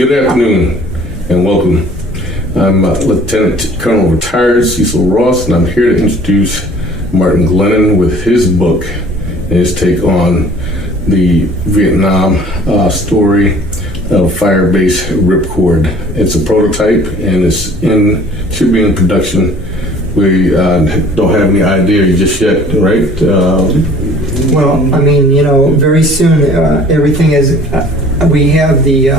Good afternoon and welcome. I'm Lieutenant Colonel Retired Cecil Ross, and I'm here to introduce Martin Glennon with his book and his take on the Vietnam story of Firebase Ripcord. It's a prototype and should be in production. We don't have any idea just yet, right? Well, I mean, very soon everything is. We have the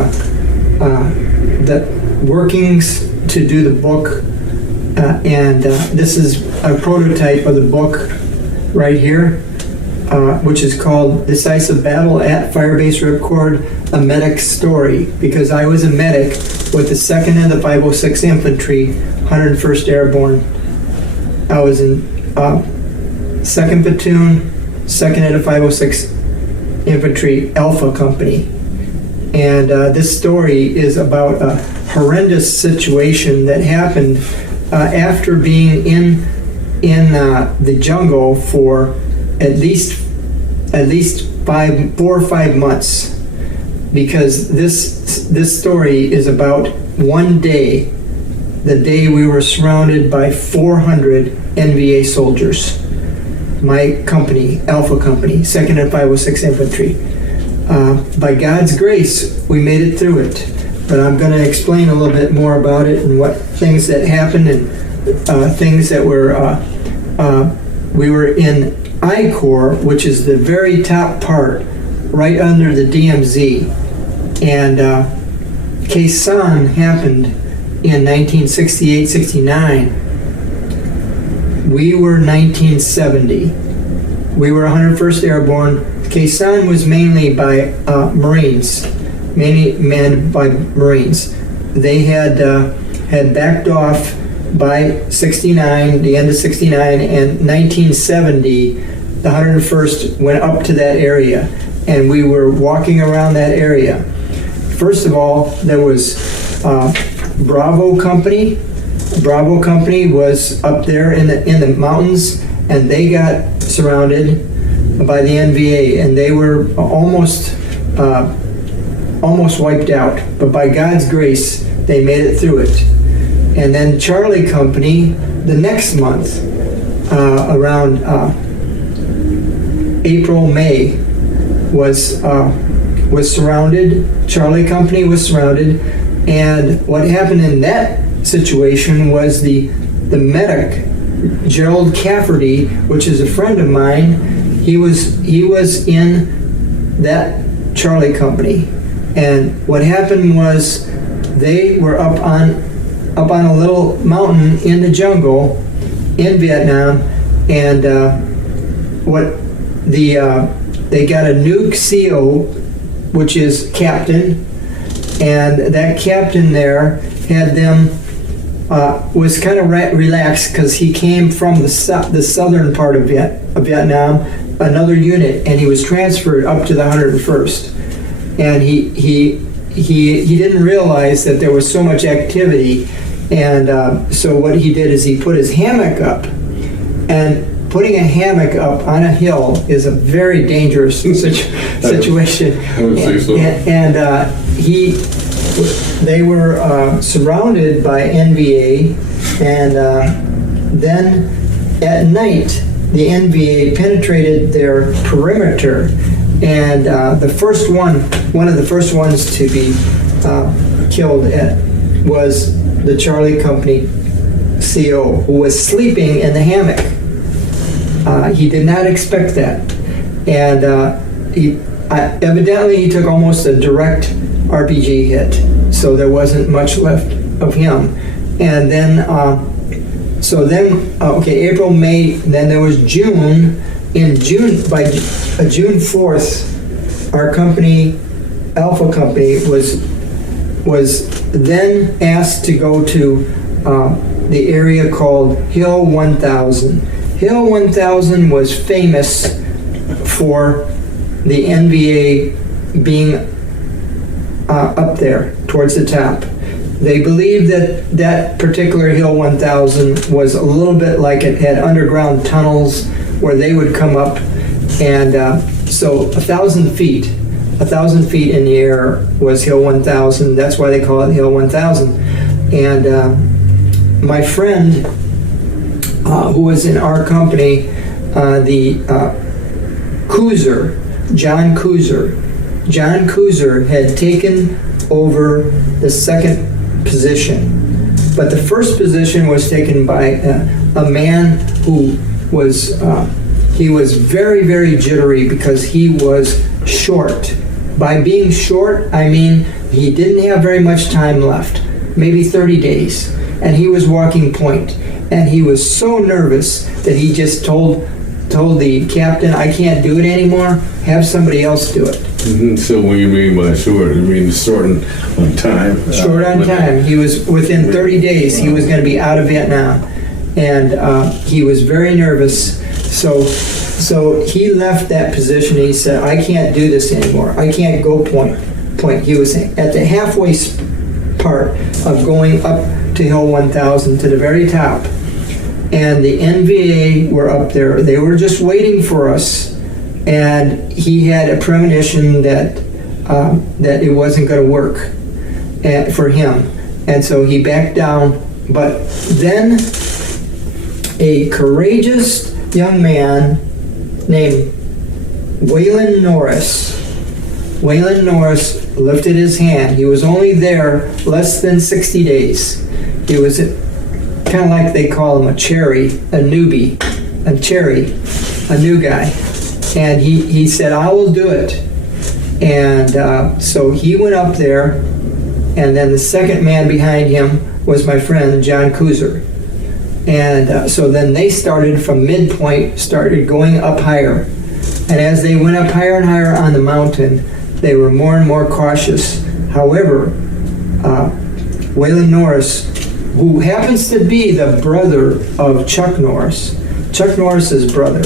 workings to do the book, and this is a prototype of the book right here, which is called Decisive Battle at Firebase Ripcord, a Medic's Story, because I was a medic with the 2nd and the 506 Infantry, 101st Airborne. I was in 2nd Platoon, 2nd and the 506 Infantry Alpha Company. And this story is about a horrendous situation that happened after being in the jungle for at least 4 or 5 months, because this story is about one day, the day we were surrounded by 400 NVA soldiers. My company, Alpha Company, 2nd and 506 Infantry. By God's grace, we made it through it. But I'm going to explain a little bit more about it and what things that happened and things that were. We were in I Corps, which is the very top part, right under the DMZ, and Khe Sanh happened in 1968-69. We were 1970. We were 101st Airborne. Khe Sanh was mainly by Marines, mainly manned by Marines. They had backed off by 69, the end of 69, and 1970, the 101st went up to that area, and we were walking around that area. First of all, there was Bravo Company. Bravo Company was up there in the mountains, and they got surrounded by the NVA, and they were almost wiped out. But by God's grace, they made it through it. And then Charlie Company, the next month, around April, May, was surrounded. Charlie Company was surrounded, and what happened in that situation was the medic, Gerald Cafferty, which is a friend of mine. He was in that Charlie Company, and what happened was they were up on a little mountain in the jungle in Vietnam, and they got a nuke CO, which is captain, and that captain there had them was kind of relaxed because he came from the southern part of Vietnam, another unit, and he was transferred up to the 101st, and he didn't realize that there was so much activity, and so what he did is he put his hammock up, and putting a hammock up on a hill is a very dangerous situation. I would say so. And they were surrounded by NVA, and then at night the NVA penetrated their perimeter, and one of the first ones to be killed was the Charlie Company CO, who was sleeping in the hammock. He did not expect that, and evidently he took almost a direct RPG hit, so there wasn't much left of him. And then, April, May, then there was June. In June, by June 4th, our company, Alpha Company, was then asked to go to the area called Hill 1000. Hill 1000 was famous for the NVA being up there towards the top. They believed that particular Hill 1000 was a little bit like it had underground tunnels where they would come up, and so 1,000 feet 1,000 feet in the air was Hill 1000. That's why they call it Hill 1000. And my friend, who was in our company, the John Kuzer had taken over the second position, but the first position was taken by a man who was he was very, very jittery because he was short. By being short, I mean he didn't have very much time left, maybe 30 days, and he was walking point, and he was so nervous that he just told the captain, "I can't do it anymore, have somebody else do it." Mm-hmm. So what do you mean by short? You mean short on time? Short on time. He was within 30 days, he was going to be out of Vietnam, and he was very nervous. So he left that position. And he said, "I can't do this anymore. I can't go point." He was at the halfway part of going up to Hill 1000 to the very top. And the NVA were up there. They were just waiting for us. And he had a premonition that it wasn't going to work for him. And so he backed down. But then a courageous young man named Waylon Norris lifted his hand. He was only there less than 60 days. He was kind of like they call him a newbie, a new guy. And he said, "I will do it." And so he went up there, and then the second man behind him was my friend, John Kuzer. And so then they started from midpoint, started going up higher. And as they went up higher and higher on the mountain, they were more and more cautious. However, Waylon Norris, who happens to be the brother of Chuck Norris's brother,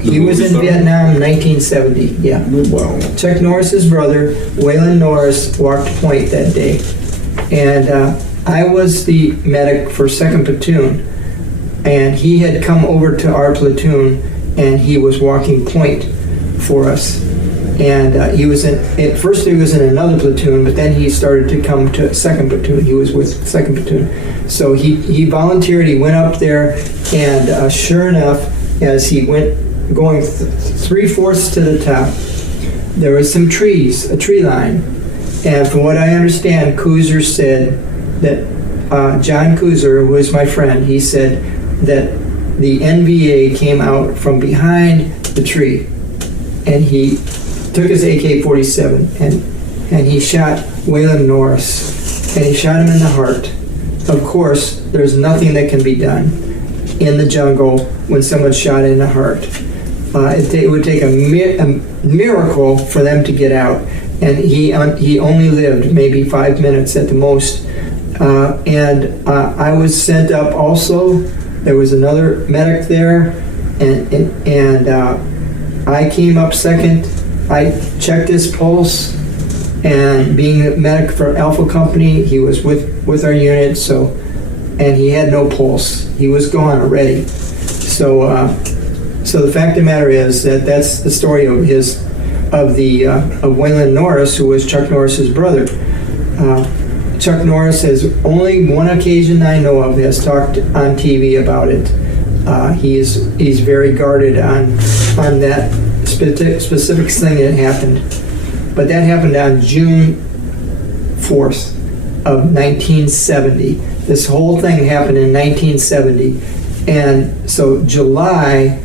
he was in Vietnam in 1970, yeah. Wow. Chuck Norris's brother, Waylon Norris, walked point that day. And I was the medic for 2nd Platoon, and he had come over to our platoon, and he was walking point for us. And he was at first he was in another platoon, but then he started to come to 2nd Platoon. He was with 2nd Platoon. So he volunteered, he went up there, and sure enough, as he went going 3/4 to the top, there was some trees, a tree line. And from what I understand, Kuzer said that John Kuzer, who was my friend, he said that the NVA came out from behind the tree, and he took his AK-47 and he shot Waylon Norris, and he shot him in the heart. Of course, there's nothing that can be done in the jungle when someone's shot in the heart. It would take a miracle for them to get out, and he only lived maybe 5 minutes at the most. And I was sent up also. There was another medic there, and I came up second. I checked his pulse, and being a medic for Alpha Company, he was with our unit, and he had no pulse. He was gone already. So the fact of the matter is that that's the story of Waylon Norris, who was Chuck Norris's brother. Chuck Norris has only one occasion I know of has talked on TV about it. He's very guarded on that specific thing that happened. But that happened on June 4th of 1970. This whole thing happened in 1970. And so July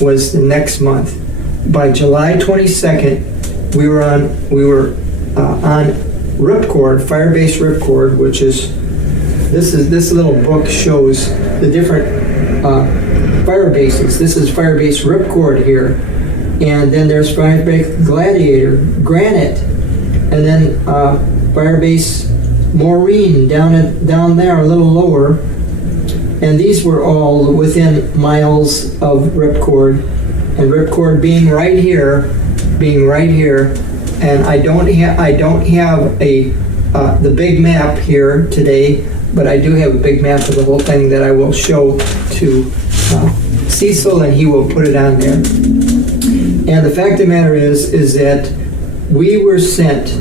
was the next month. By July 22nd, we were on Ripcord, Firebase Ripcord, which is this little book shows the different fire bases. This is Firebase Ripcord here, and then there's Firebase Gladiator, Granite, and then Firebase Maureen down there a little lower, and these were all within miles of Ripcord, and Ripcord being right here, and I don't have the big map here today, but I do have a big map of the whole thing that I will show to Cecil, and he will put it on there. And the fact of the matter is that we were sent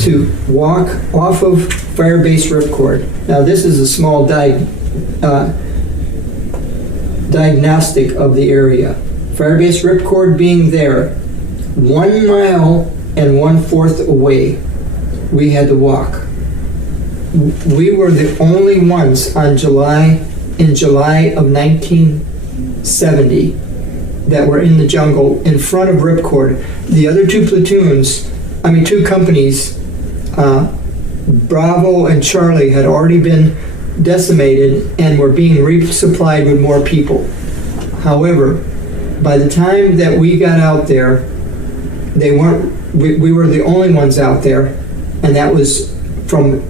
to walk off of Firebase Ripcord. Now this is a small diagnostic of the area. Firebase Ripcord being there, 1 mile and 1/4 away, we had to walk. We were the only ones in July of 1970 that were in the jungle in front of Ripcord. The other two companies, Bravo and Charlie, had already been decimated and were being resupplied with more people. However, by the time that we got out there, we were the only ones out there, and that was from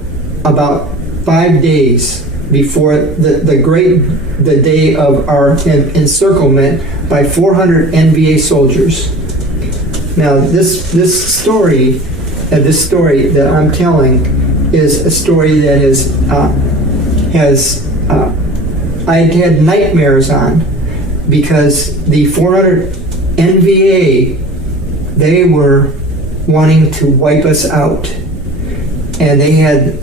about 5 days before the day of our encirclement by 400 NVA soldiers. Now this story that I'm telling is a story that I had nightmares on, because the 400 NVA, they were wanting to wipe us out, and they had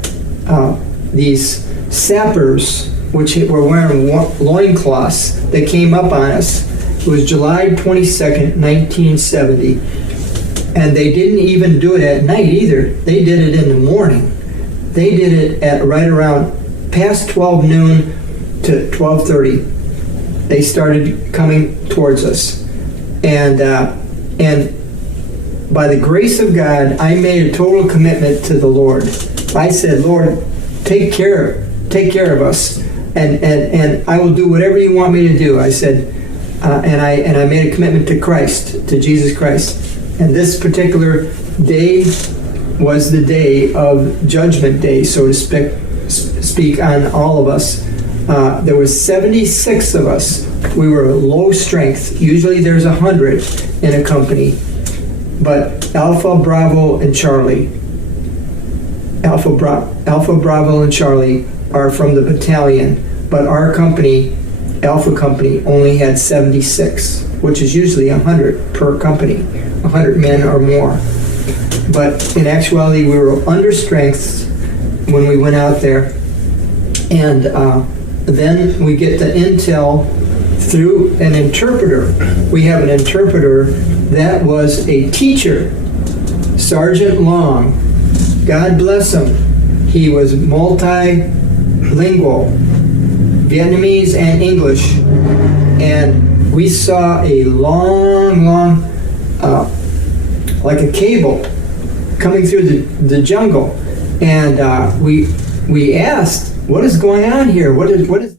these sappers which were wearing loincloths that came up on us. It was July 22nd, 1970, and they didn't even do it at night either. They did it in the morning. They did it at right around past 12 noon to 12:30. They started coming towards us, and by the grace of God, I made a total commitment to the Lord. I said, Lord, take care of us, and I will do whatever you want me to do. I said, and I made a commitment to Christ, to Jesus Christ. And this particular day was the day of Judgment Day, so to speak, on all of us. There was 76 of us. We were low strength. Usually there's 100 in a company. But Alpha, Bravo, and Charlie are from the battalion, but our company, Alpha Company, only had 76, which is usually 100 per company, 100 men or more. But in actuality, we were under strength when we went out there, and then we get the intel through an interpreter. We have an interpreter that was a teacher, Sergeant Long. God bless him. He was multilingual, Vietnamese and English. And we saw a long, like a cable coming through the jungle. And we asked, what is going on here? What is